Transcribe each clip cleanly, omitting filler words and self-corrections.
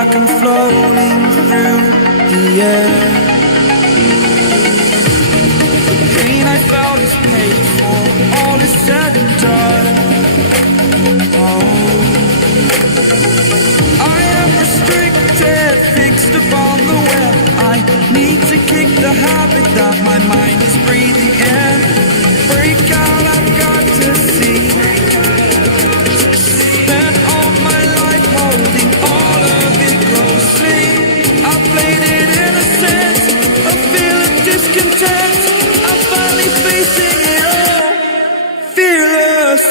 like I'm floating through the air. The pain I felt is paid for, all is said and done. Oh, I am restricted, fixed upon the web. I need to kick the habit that my mind is breathing in. Break out, I've got to see. Spent all my life holding all of it closely. I played it innocent, a feeling discontent. I'm finally facing it all, fearless.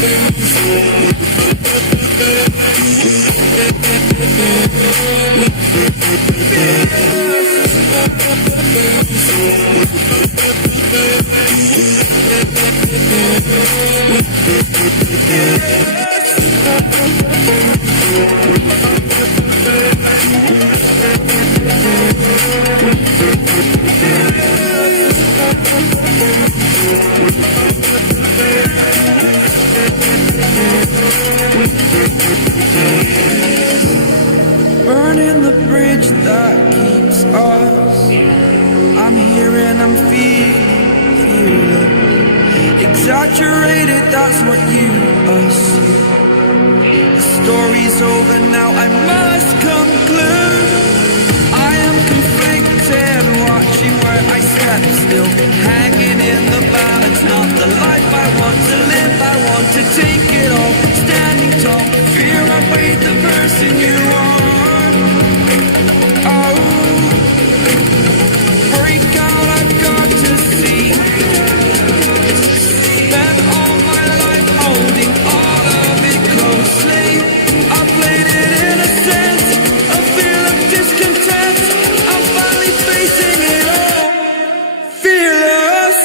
Fearless. us here. The story's over now, I must conclude. I am conflicted, watching where I step still, hanging in the balance. Not the life I want to live, I want to take it all. Standing tall, fear I weighed the person you are. Oh, break out, I've got to see. Spent all my life holding all of it closely. I played it innocent, a feel of discontent. I'm finally facing it all, fearless.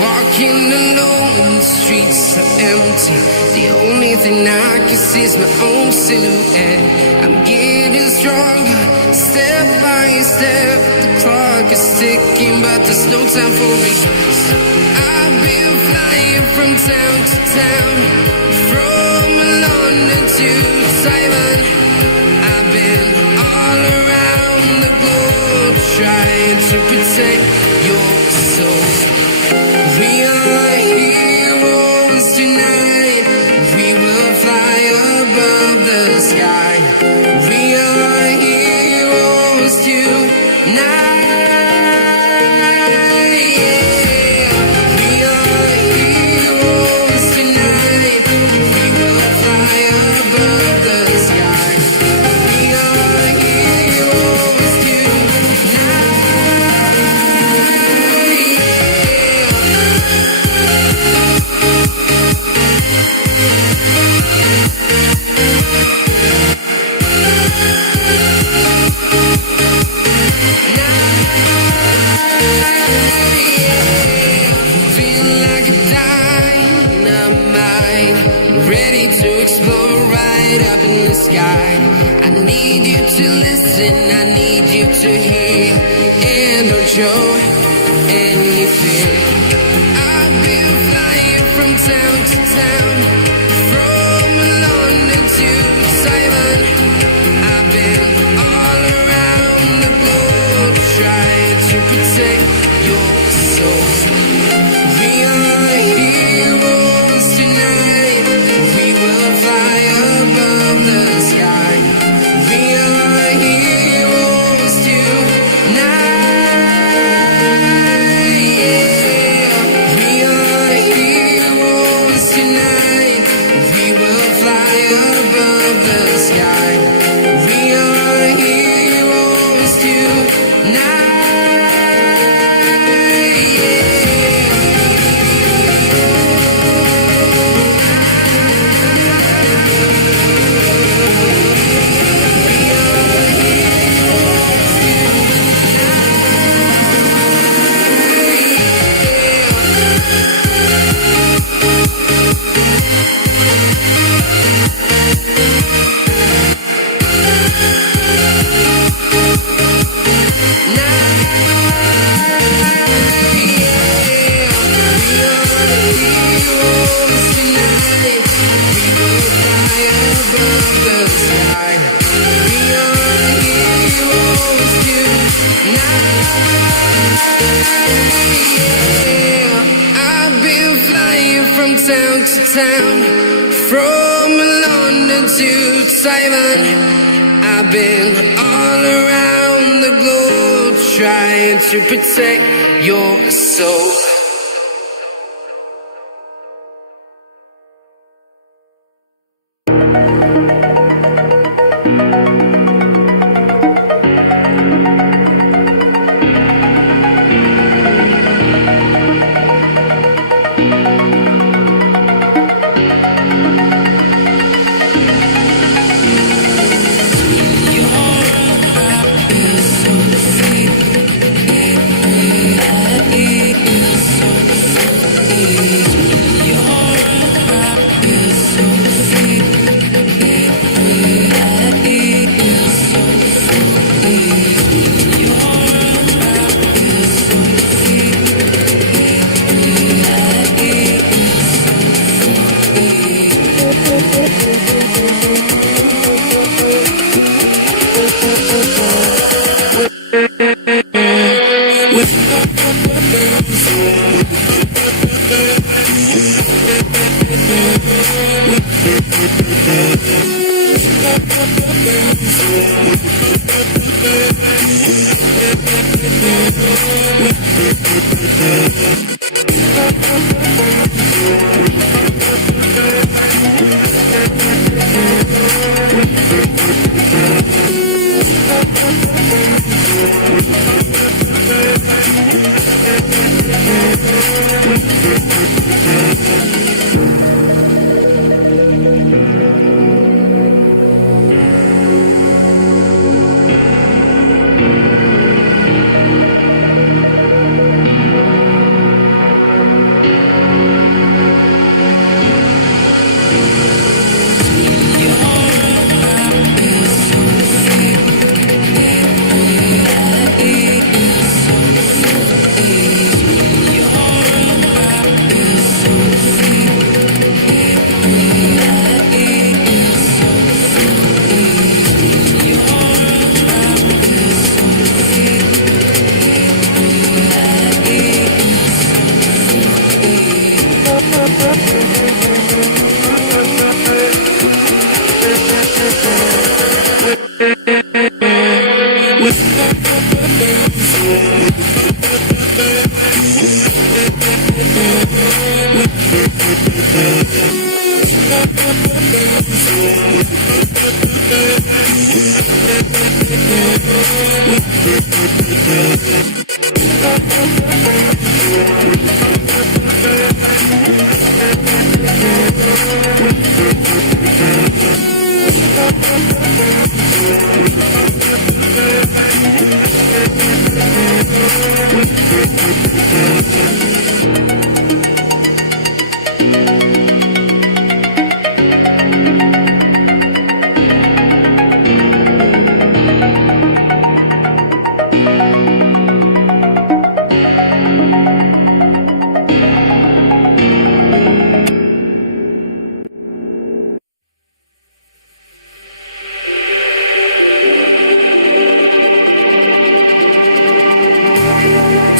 Walking alone, the streets are empty. The only thing I can see is my own silhouette. I'm getting stronger, step by step. The clock is ticking, but there's no time for me. I've been flying from town to town, from London to Taiwan. I've been all around the globe, trying to protect your soul. We are heroes tonight. We will fly above the sky. We are heroes tonight. Yeah. We are heroes tonight. We will fly above the sky. We are heroes tonight. Feel like a dynamite, ready to explode right up in the sky. I need you to listen, I need you to hear, and don't show any fear. I've been flying from town to town, from London to Taiwan. I've been all around the globe, trying to protect your soul. We are heroes tonight. We will fly above the sky. We are heroes tonight. Yeah. We are heroes tonight. We will fly above the sky. We are heroes tonight. I've been flying from town to town, from London to Taiwan. I've been all around the globe, trying to protect your soul.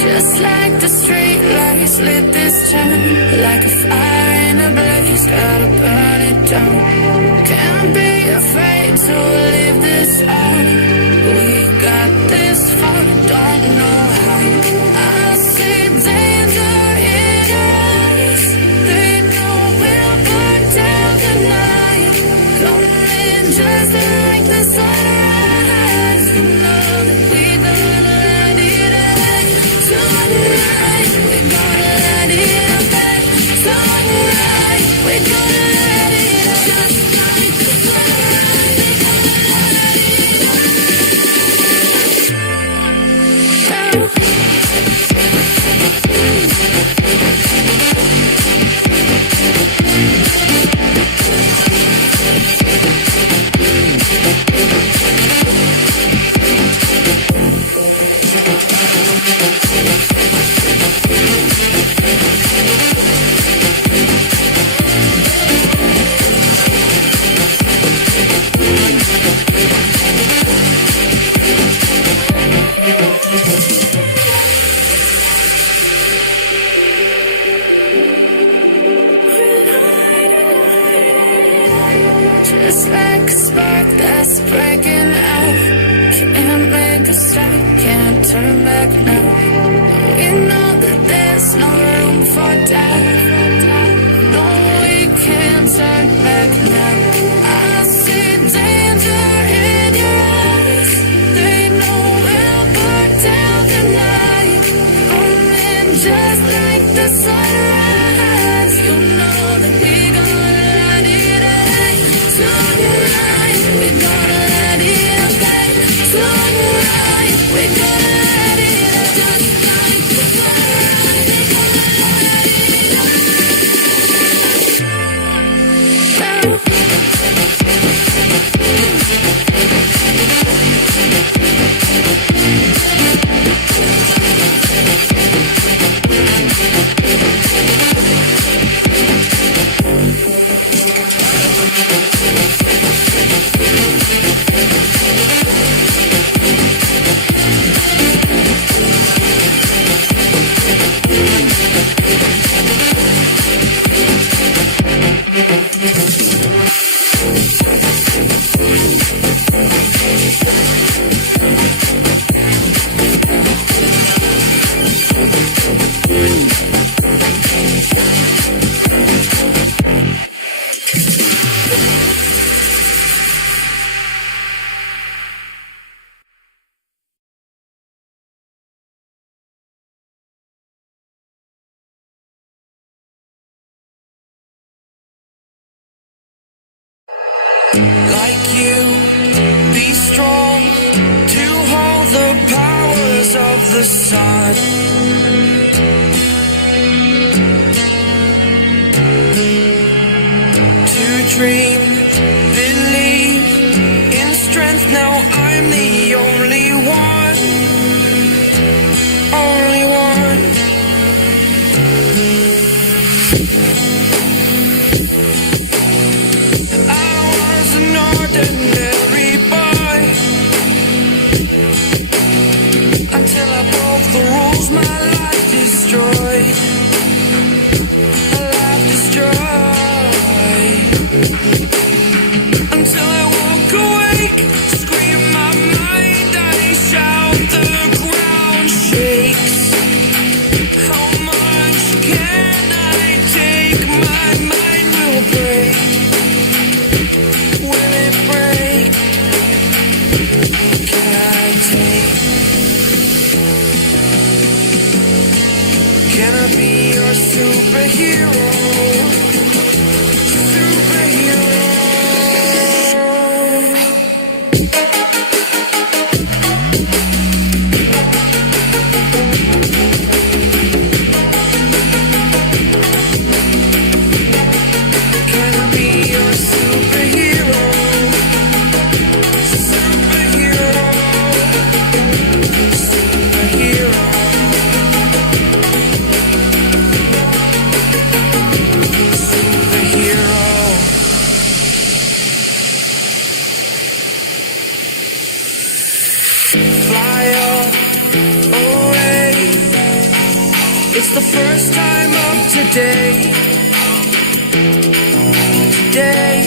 Just like the street lights lit this town, like a fire in a blaze, gotta burn it down. Can't be afraid to leave this out. We got this far, don't know how. I see danger in your eyes. They know we'll burn down the night. Coming just like the sunrise. You know that we gonna let it out. Tonight, we gonna let it out. Tonight, we gonna let it out. Just like the sunrise, we gonna let it just like a spark that's breaking out. Can't make a stop, can't turn back now. We know that there's no room for doubt. No, we can't turn back now. I see danger in your eyes. They know we'll burn down the night. Coming just like the sunrise. You know that we gonna let it out. Tonight, we gonna let like you, be strong to hold the powers of the sun. To dream, believe in strength. Now I'm the only one, only one. I was an ordinary boy until I broke the rules. My life destroyed, my life destroyed. Until I walk awake, scream my mind, I shout, the ground shakes. How much can I take? My mind will break. Will it break? Can I take? Can I be your superhero? Superhero. Can I be your superhero? Superhero. Superhero. Superhero. Fly away. It's the first time of today. Today.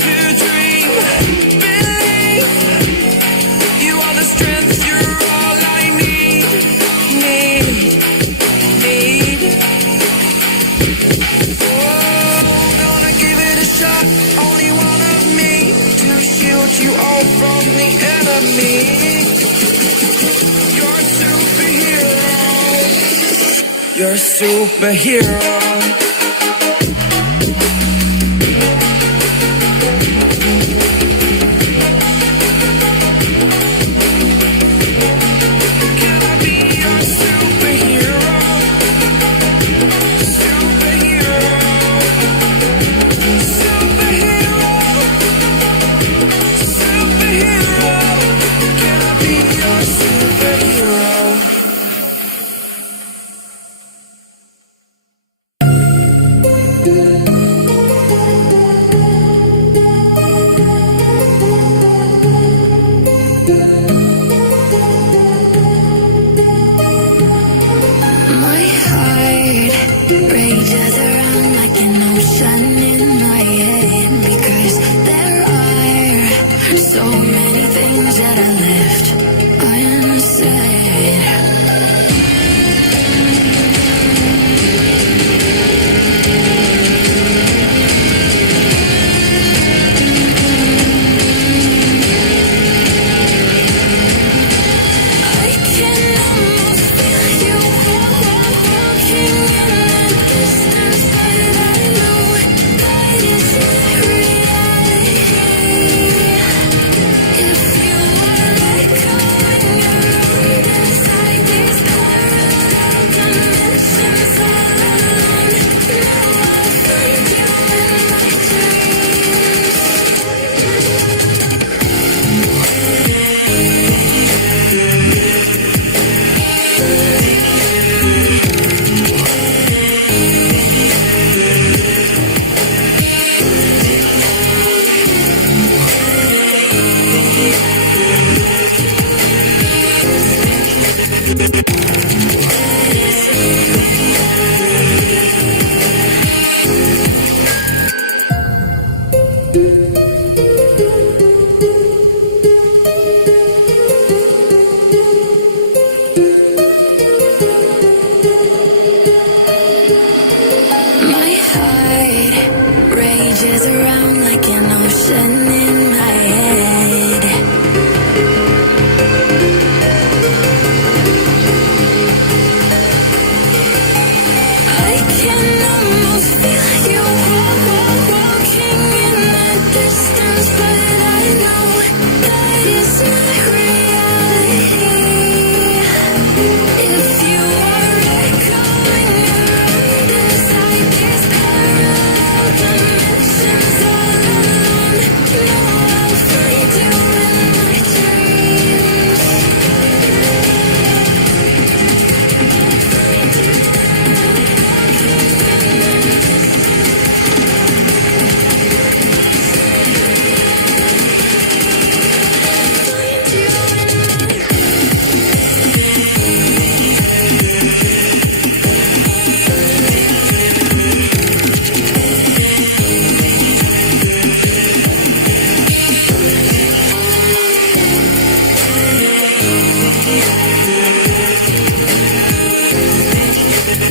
To dream, believe. You are the strength, you're all I need. Need. Oh, gonna give it a shot. Only one of me to shield you all from the enemy. You're a superhero. You're a superhero. Can I be your superhero? Superhero. Superhero. Superhero. Can I be your superhero? My heart rages around like an ocean in my head, because there are so many things that I left unsaid. I can almost feel you walking in the distance, but I know that is not reality. If you are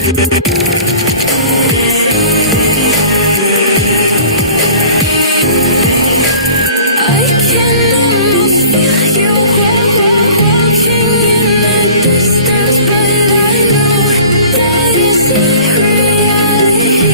I can almost feel you walking in the distance, but I know that it's not reality.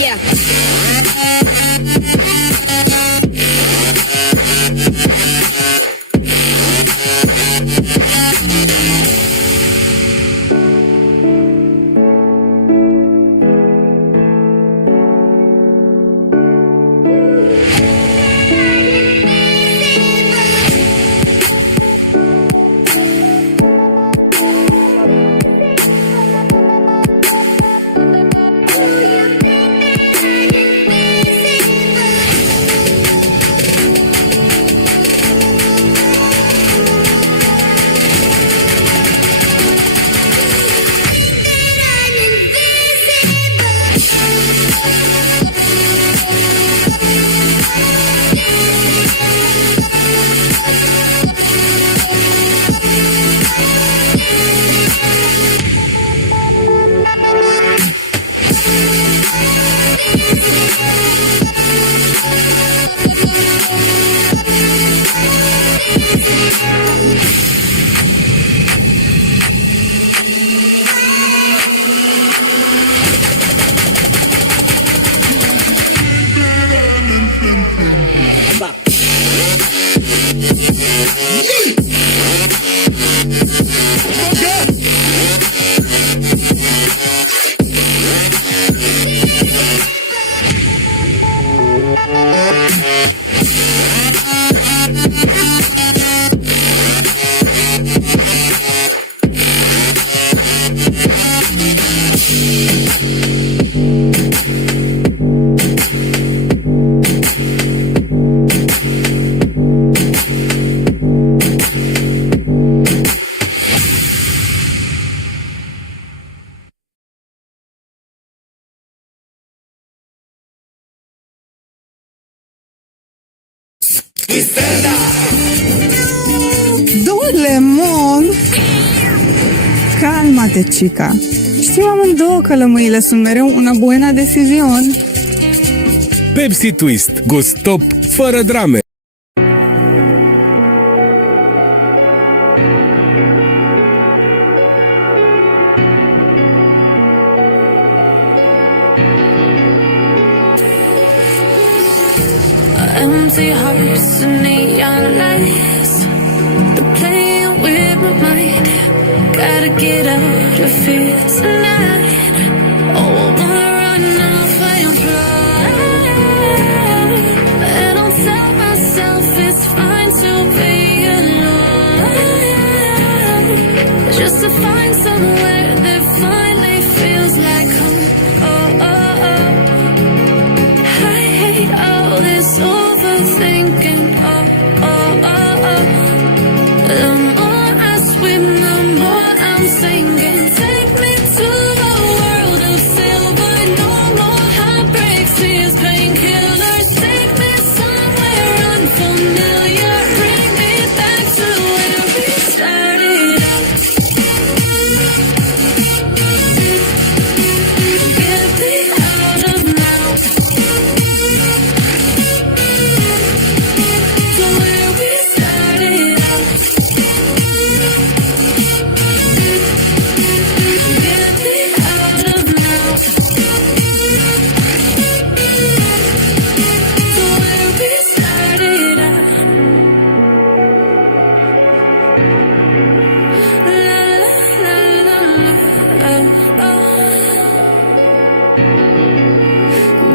Yeah. Lemon! Calma-te, chica. Știm amândouă că lămâile sunt mereu una buena decizion. Pepsi Twist. Gust top, fără drame. Empty hearts and neon lights, they're playing with my mind. Gotta get out of here tonight. Oh, I wanna run off and fly, and I'll tell myself it's fine to be alone, just to find somewhere that finally feels like home. Oh, oh.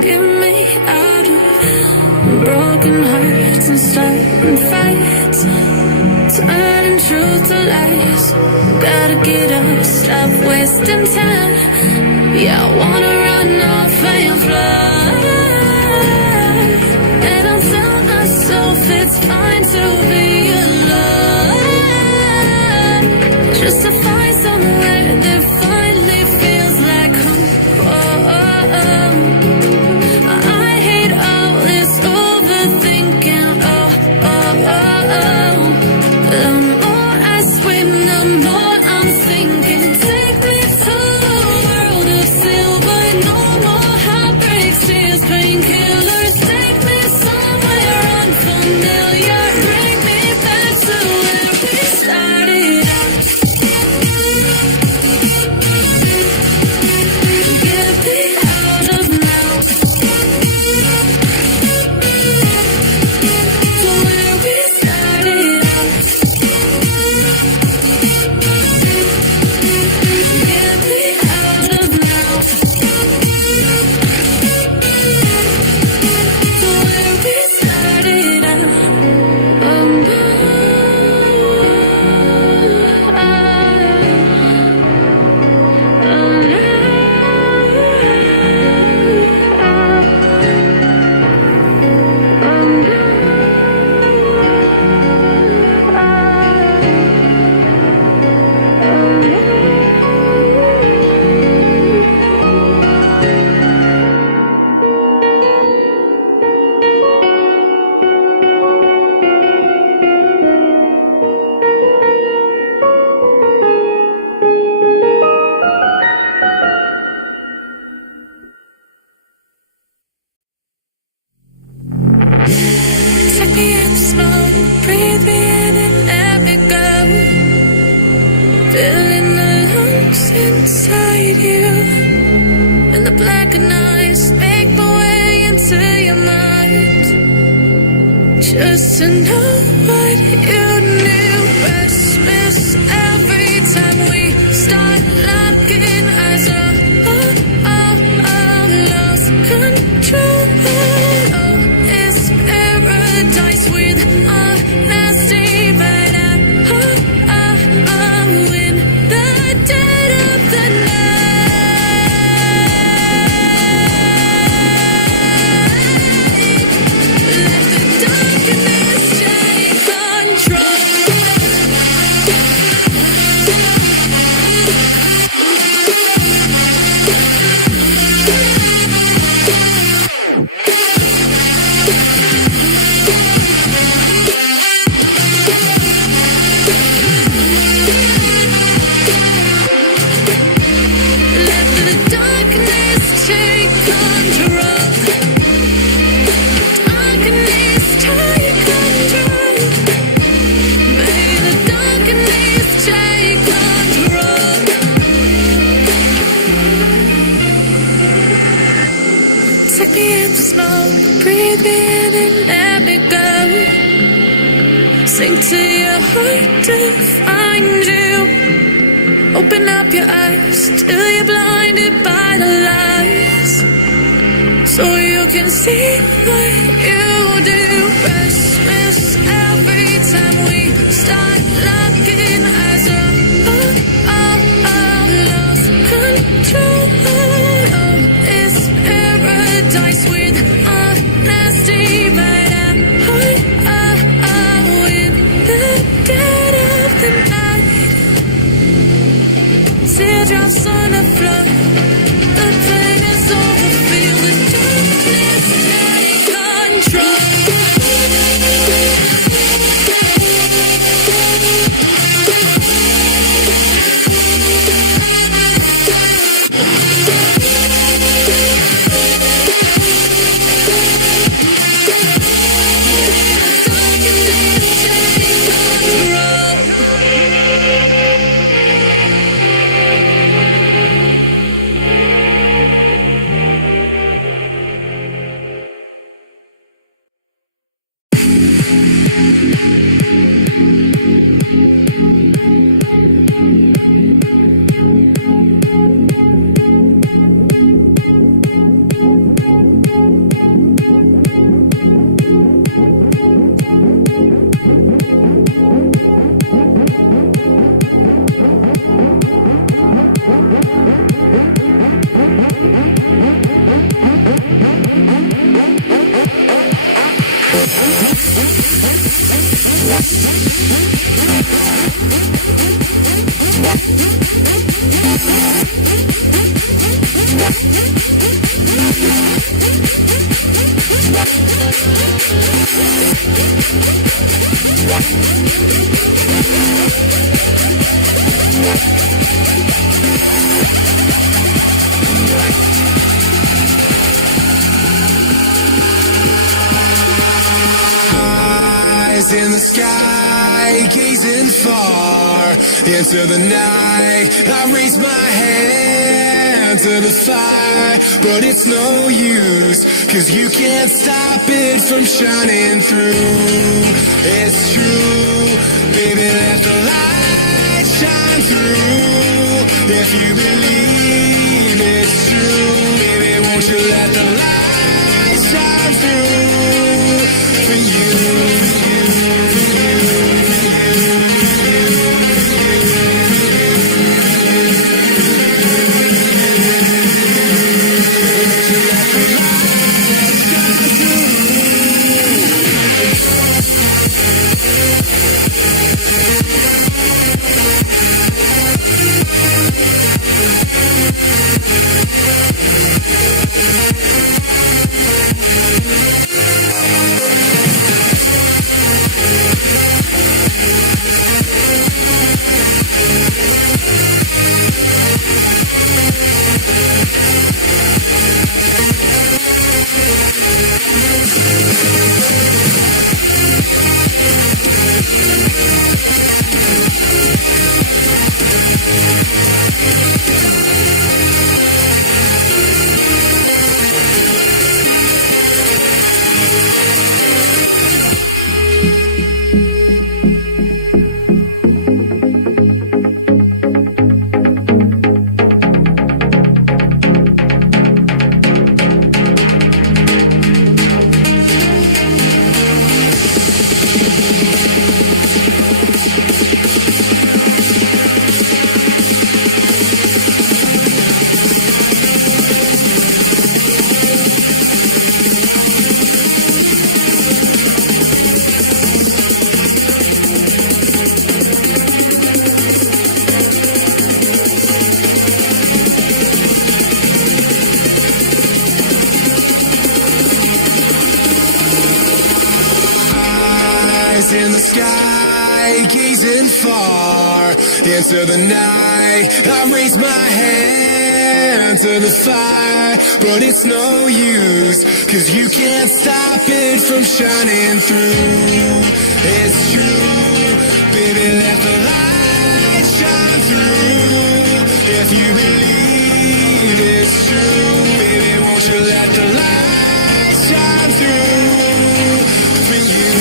Get me out of broken hearts and starting fights, turning truth to lies. Gotta get up, stop wasting time. Yeah, I wanna run off and fly. And I'll tell myself it's fine to be alone, just to find somewhere that finally feels like home. I hate all this overthinking. The more I swim, the more I'm sinking. Take me to a world of silver. No more heartbreaks, tears, painkillers. Take me somewhere unfamiliar. Bring me back to where we started out. Get me out of now, to where we started out. Get me out of now, to where we started out. Take me in slow, breathe me in and let me go. Filling the lungs inside you, and the blackened eyes make my way into your mind, just to know what you knew. Restless every time we start locking eyes. Lost control. Oh, it's paradise with honesty, but I'm in the dead of the night. Let the darkness take control. Let the darkness take control. Darkness take control. May the darkness take control. Take me in slow, breathe me in and let me go. Sink to your heart to find you. Open up your eyes till you're blinded by the lies, so you can see what you do. Restless every time we start locking eyes. Lost control. Oh, it's paradise with honesty, but I'm in the dead of the night. Teardrops on the floor. The pain is over. Feel the darkness take control. Eyes in the sky, gazing far into the night. I raise my hand to the fire, but it's no use, 'cause you can't stop it from shining through. It's true, baby, let the light shine through. If you believe it's true, baby, won't you let the light shine through for you. In the sky, gazing far into the night. I raise my hand to the fire, but it's no use, 'cause you can't stop it from shining through. It's true, baby, let the light shine through. If you believe it's true, baby, won't you let the light shine through for you.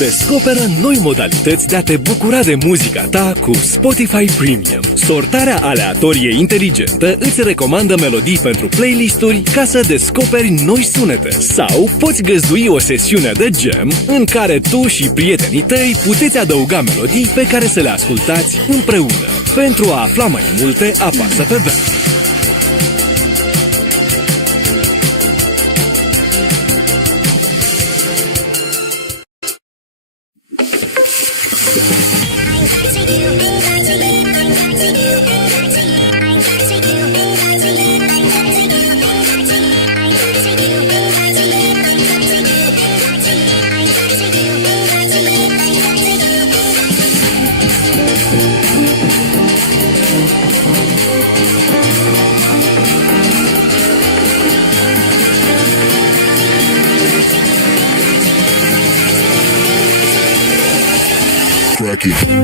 Descoperă noi modalități de a te bucura de muzica ta cu Spotify Premium. Sortarea aleatorie inteligentă îți recomandă melodii pentru playlisturi ca să descoperi noi sunete. Sau poți găzdui o sesiune de jam în care tu și prietenii tăi puteți adăuga melodii pe care să le ascultați împreună. Pentru a afla mai multe, apasă pe back. Cracky.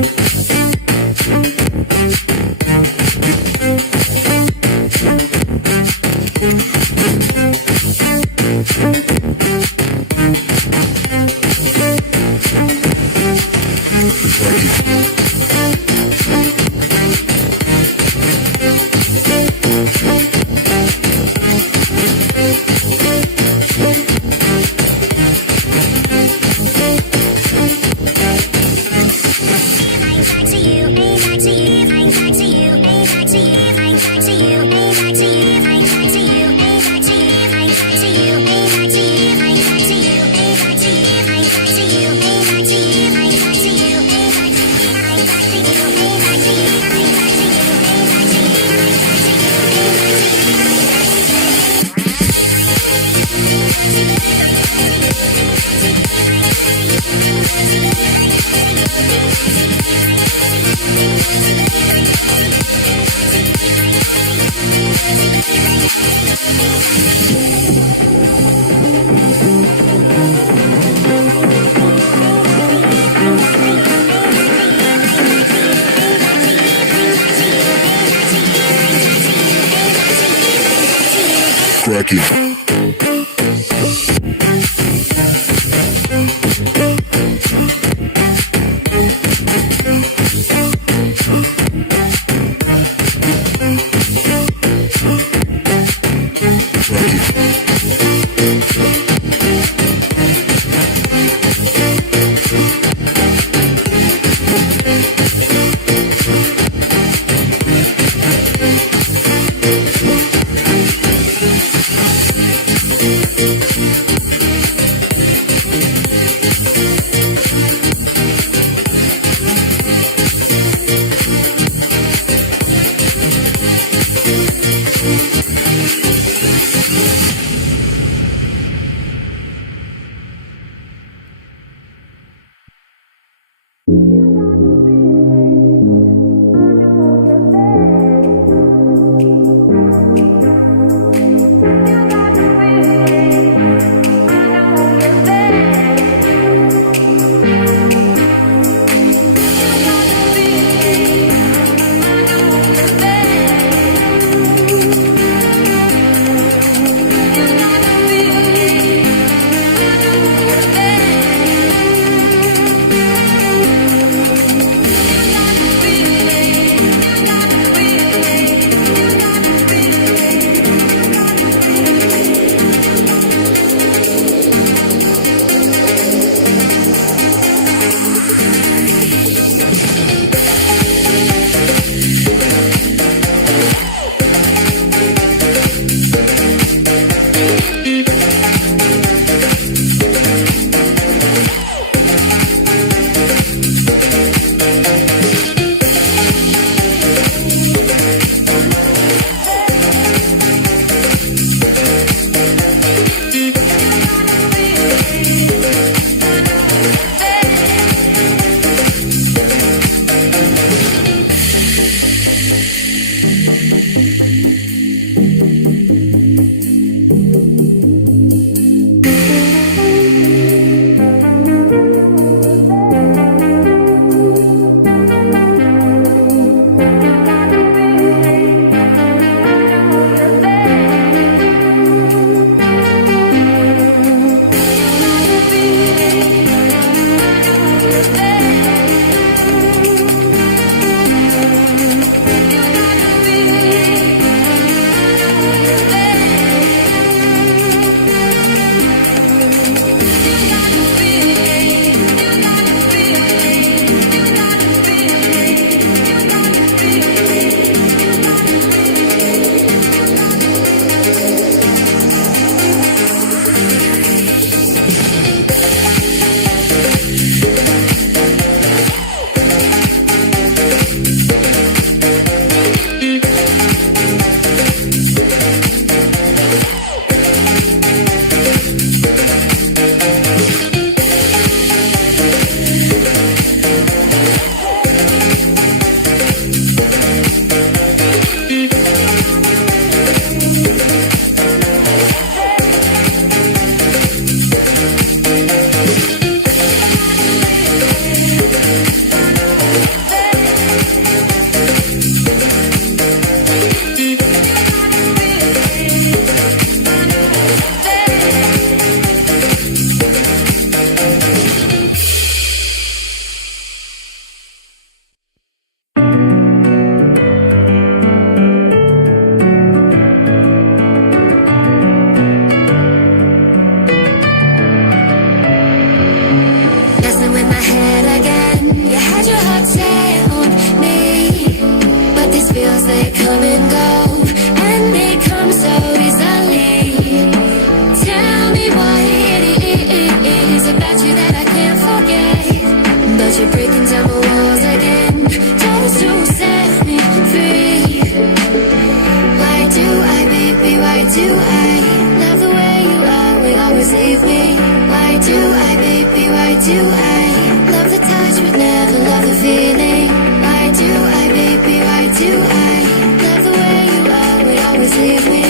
do I love the touch but never love the feeling? Why do I, baby, why do I love the way you are, would always leave me?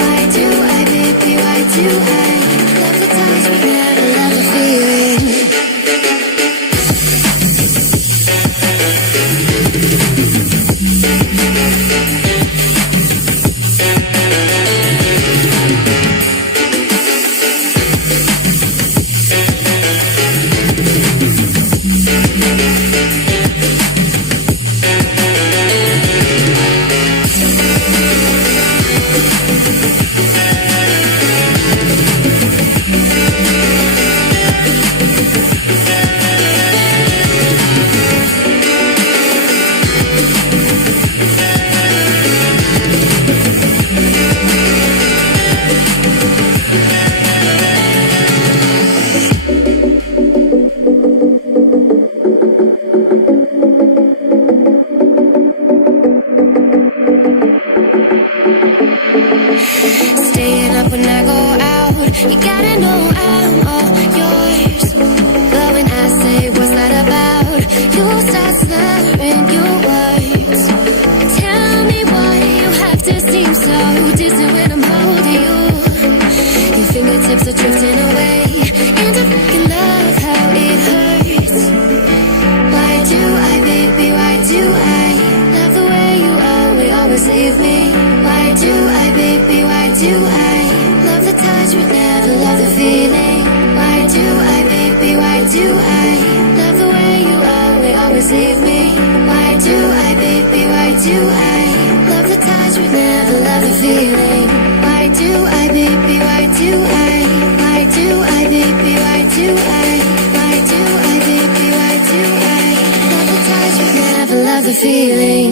Why do I, baby, why do I love the touch but never love the feeling? Staying up when I go out, you gotta know I'm all yours. But when I say what's that about, you start slurring your words. Tell me why you have to seem so distant when I'm holding you. Your fingertips are drifting away, and I fucking love how it hurts. Why do I, baby, why do I love the way you are, will always leave me? Why do I, baby, why do I love the touch but never love the feeling? Why do I, baby, why do I love the way you are, will always leave me? Why do I, baby, why do I love the touch but never love the feeling? Why do I, baby, why do I? Why do I, baby, why do I? Why do I, baby, why do I love the touch but never love the feeling?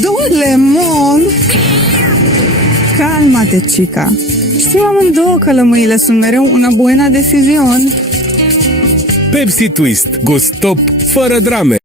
Două lemon Calma-te, chica. Știm amândouă că lămâile sunt mereu una buena decisión. Pepsi Twist, gust top, fără drame.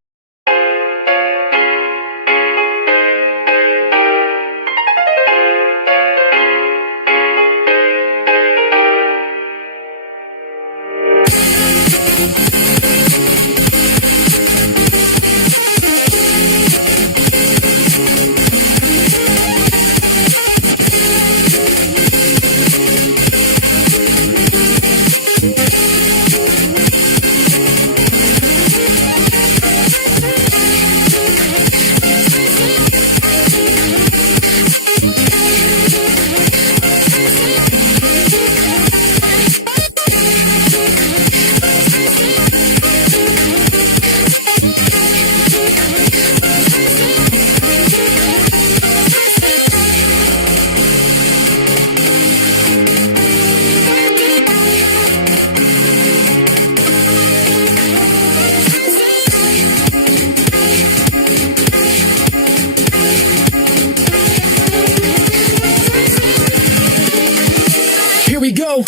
Here we go.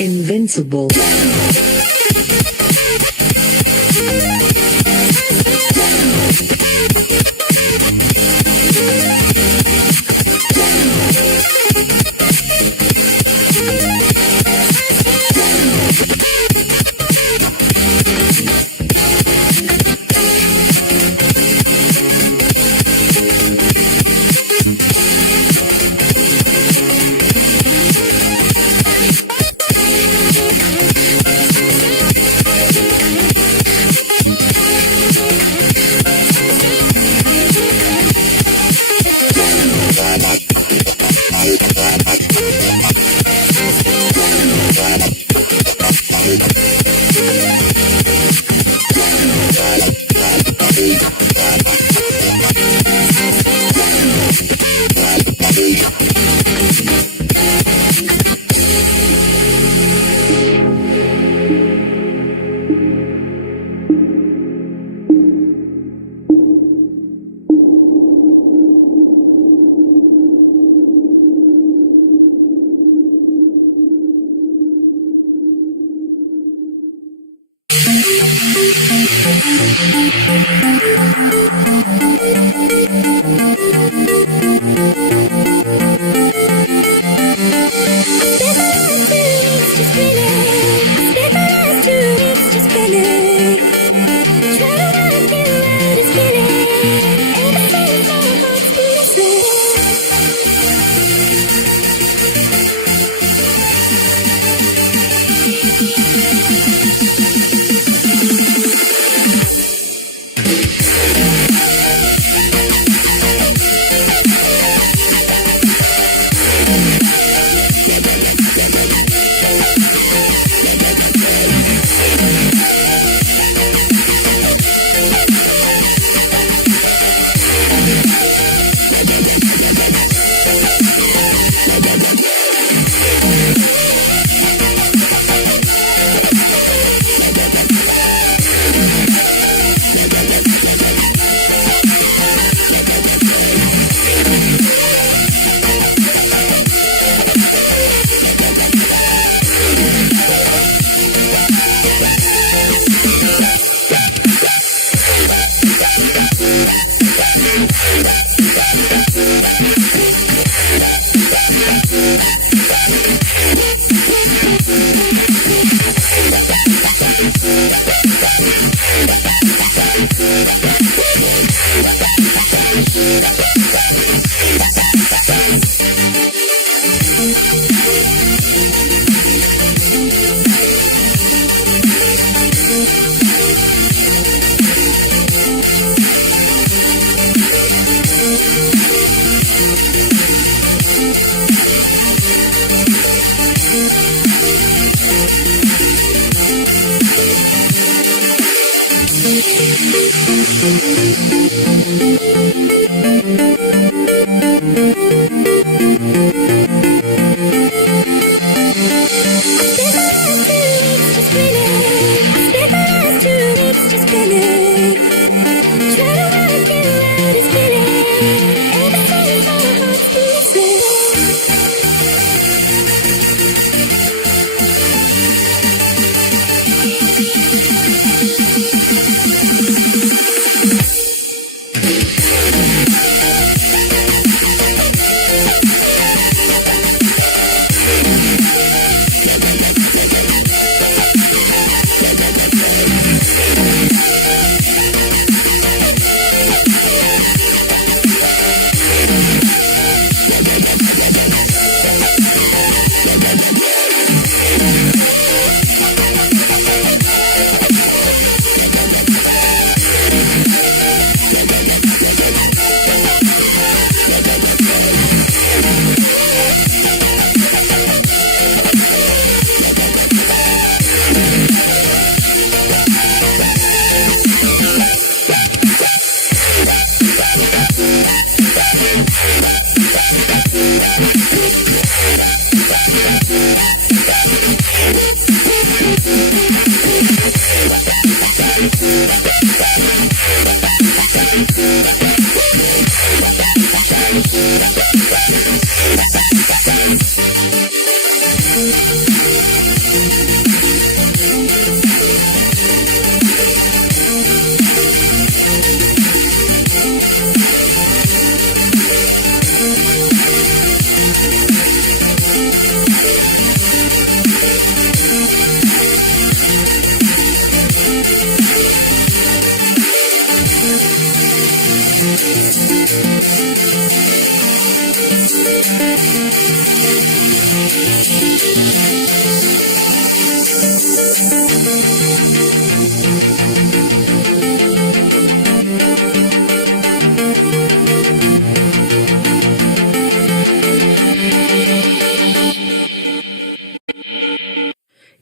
Invincible.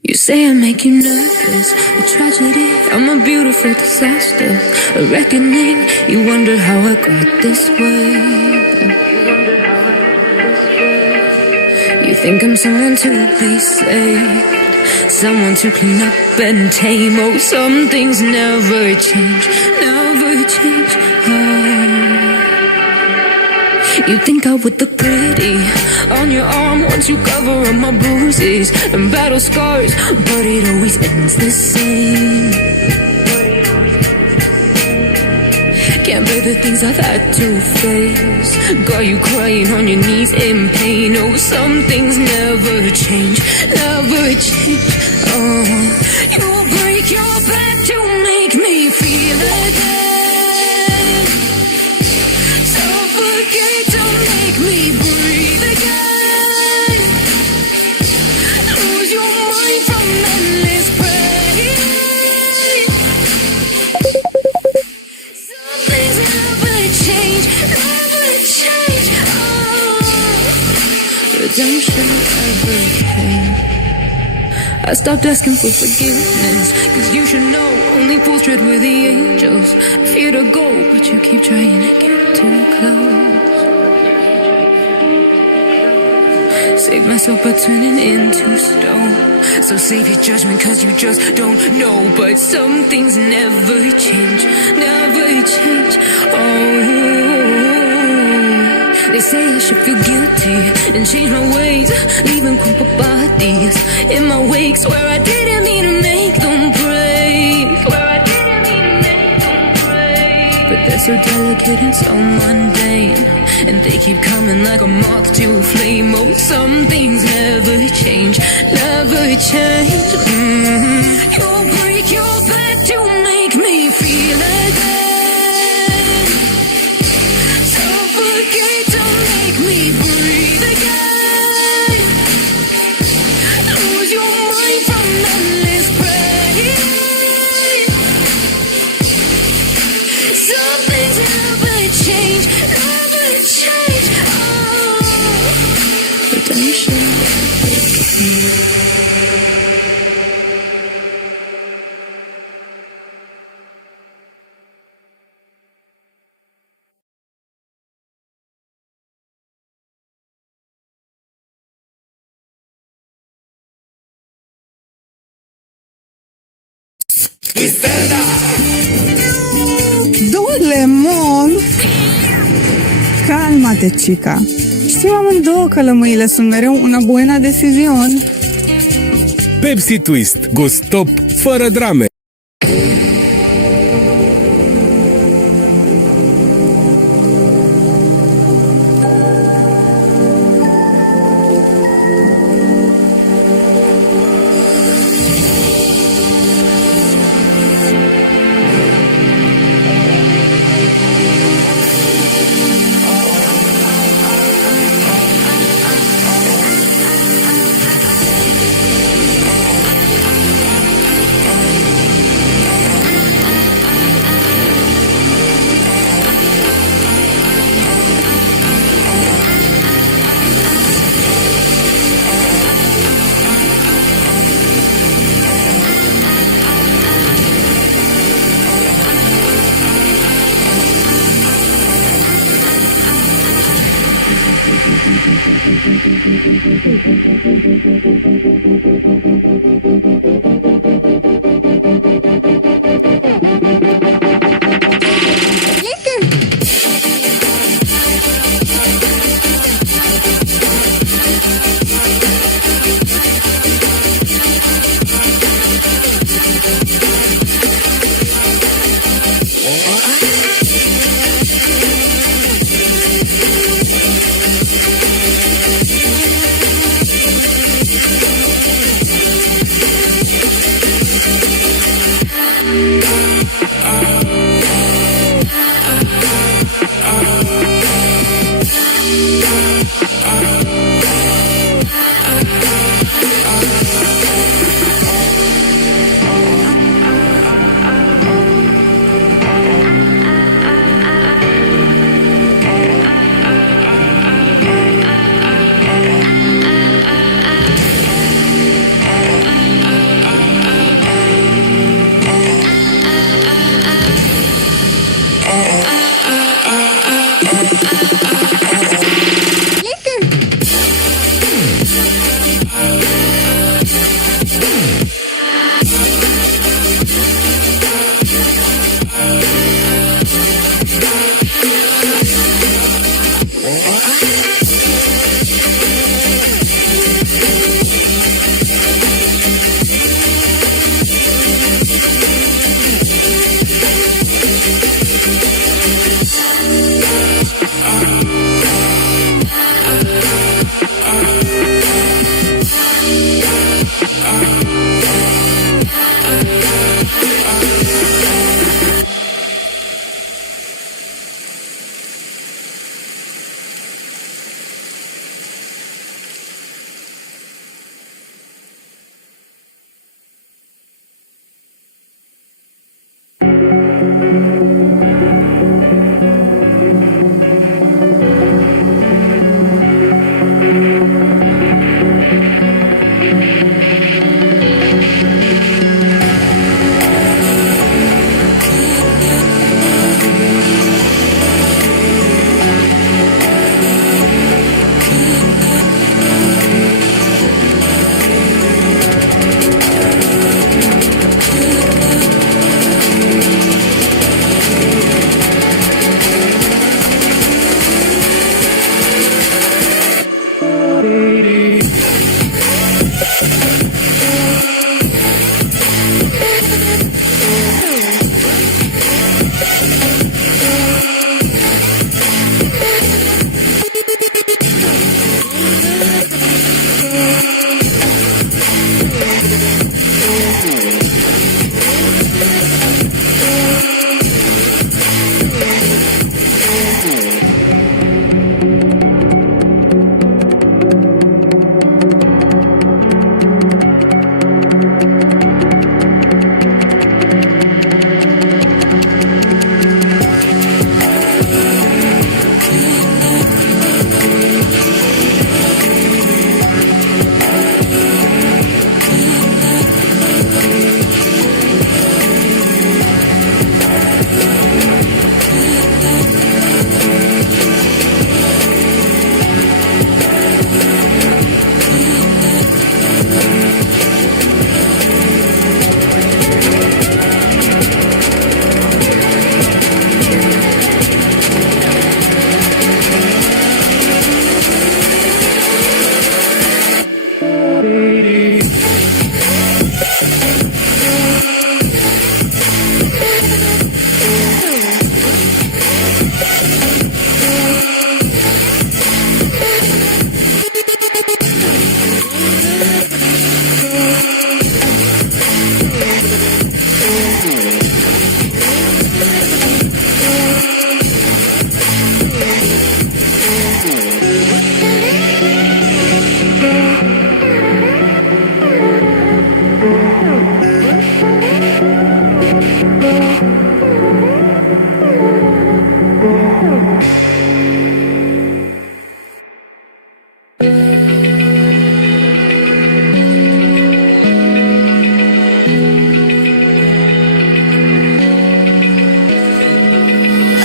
You say I make you nervous, a tragedy, I'm a beautiful disaster, a reckoning, you wonder how I got this way. You think I'm someone to be saved, someone to clean up and tame. Oh, some things never change, never change. You think I would look pretty on your arm once you cover up my bruises and battle scars, but it always ends the same. Can't bear the things I've had to face. Got you crying on your knees in pain. Oh, some things never change, never change. Oh, you break your back to make me feel again. Suffocate to make me breathe again. Lose your mind from endless pain. Some things never change, never change. Oh, redemption never came. I stopped asking for forgiveness, 'cause you should know only fools tread with the angels. Fear to go, but you keep trying to get too close. Save myself by turning into stone. So save your judgment, 'cause you just don't know. But some things never change, never change. Oh, they say I should feel guilty and change my ways, leaving crumpled bodies in my wake. Swear I didn't mean to make them break. Swear I didn't mean to make them break. But they're so delicate and so mundane, and they keep coming like a moth to a flame. Oh, some things never change, never change. You break your back to make me feel again. Suffocate to make me breathe again. Lose your mind from endless pain. Some things never change, never change. Oh, redemption. Dolemon! Calma-te, chica. Știm amândouă că lămâile sunt mereu una buena decizion. Pepsi Twist. Go stop fără drame.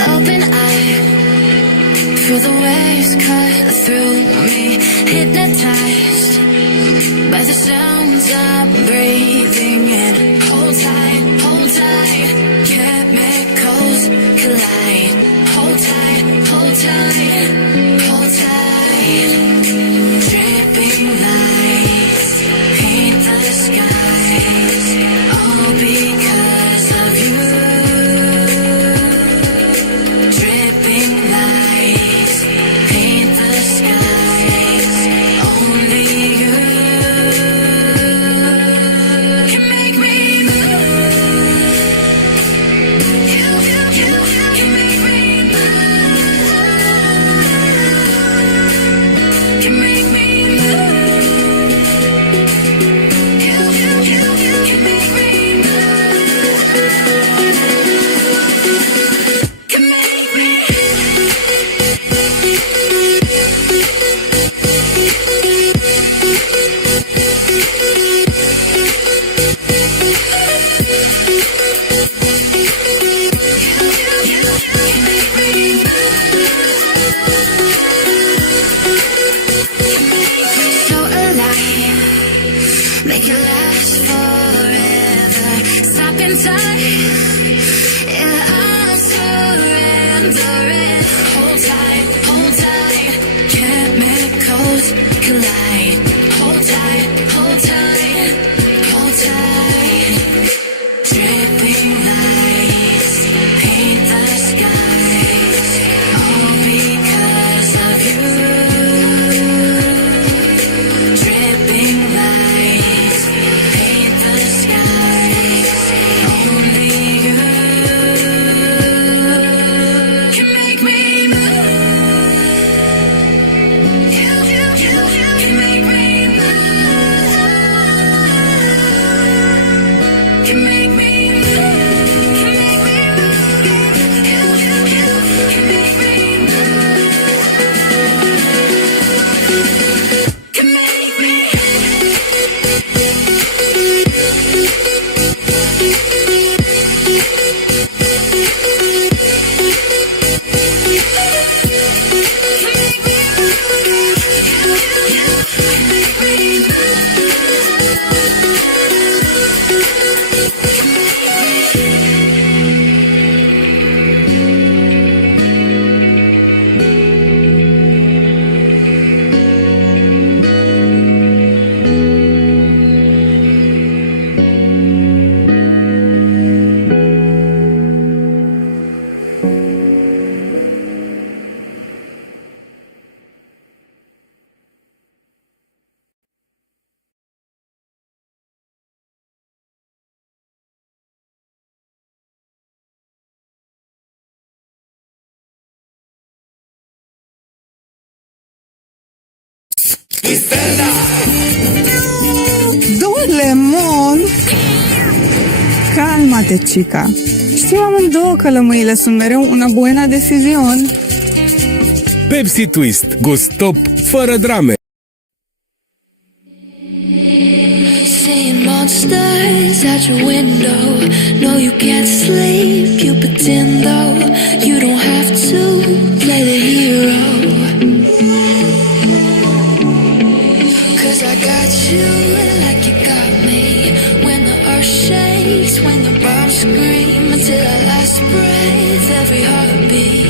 Open eye, feel the waves cut through me, hypnotized by the sounds I'm breathing in. Hold tight, chemicals collide. Hold tight, hold tight, hold tight. Dripping lights paint the skies, all because of you. Dripping lights paint the skies, only you can make me move. You can make me move. Can make me move. You can make me move. Can make me. So alive, make it last forever. Stop in time, yeah, I'm surrendering. Hold tight, chemicals collide. Hold tight, hold tight, hold tight. Dripping lights paint the skies, all because of you. Dripping lights paint the skies, only you can make Don Lemon! Calma-te, chica. Știm amândouă că lămâile sunt mereu una buena decizion. Pepsi Twist. Gust top, fără drame. Seeing monsters out your window. No, you can't sleep. You pretend though you don't have to play the hero. 'Cause I got you like you got me. When the earth shakes, when the bombs scream, until our last breath, every heartbeat.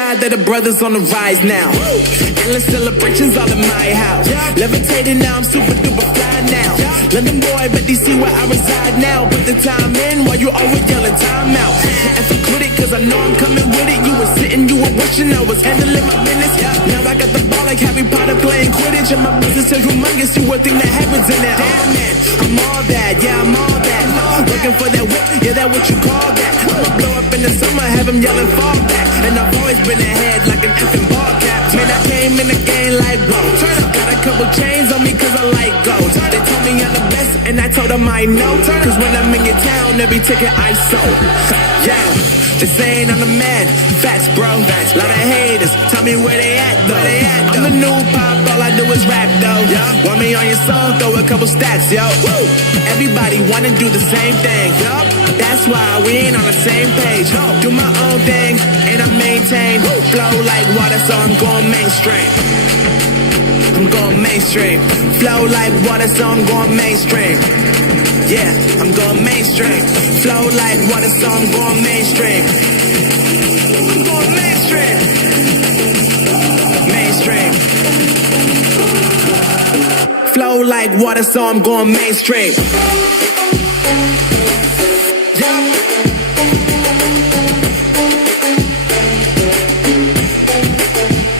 God that the brothers on the rise now. Endless celebrations all in my house. Levitating now, I'm super duper fly now. London boy, but they see where I reside now. Put the time in while you always yelling time out. And fuck with it, cause I know I'm coming with it. You were sitting, you were watching, I was handling my business. Now I got the ball like Harry Potter playing Quidditch. And my business is humongous, you would think that happens in it. Damn man, I'm all that, yeah, I'm all that. Working for that whip, yeah, that what you call that. I'ma blow up in the summer, have them yelling fall back. And I've always been ahead like an effing ball cap. Man, I came in the game like, whoa. Got a couple chains on me cause I like gold. They told me I'm the best and I told them I know. Cause when I'm in your town, every ticket I sold. Yeah, they saying I'm the man. Facts, bro. Lot of haters, tell me where they at though. I'm the new pop, all I do is rap though. Want me on your song, throw a couple stats, yo. Woo! Everybody wanna do the same thing. That's why we ain't on the same page. Do my own thing and I maintain. Flow like water, so I'm going mainstream. I'm going mainstream. Flow like water, so I'm going mainstream. Yeah, I'm going mainstream. Flow like water, so I'm going mainstream. I'm going mainstream. Mainstream. Flow like water, so I'm going mainstream.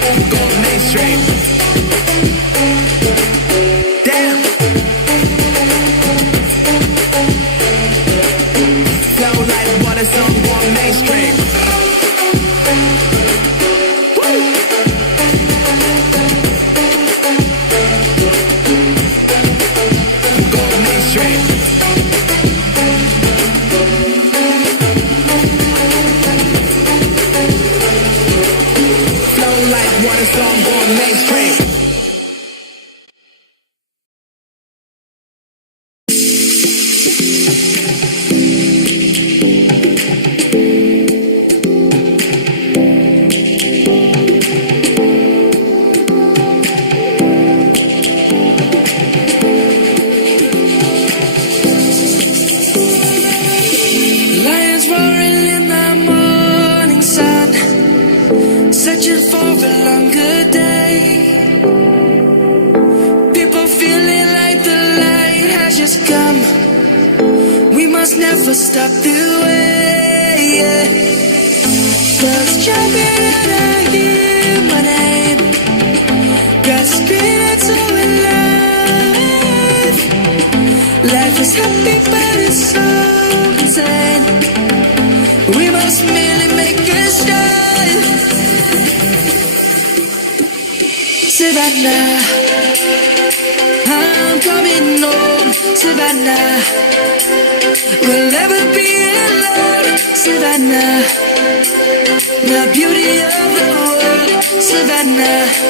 I'm going mainstream. Never stop the way, yeah. Birds jumping and I hear my name. Grass green and so alive. Life is happy but it's so insane. We must merely make a start. Savannah, I'm coming home. Savannah, we'll never be alone, Savannah, the beauty of the world, Savannah.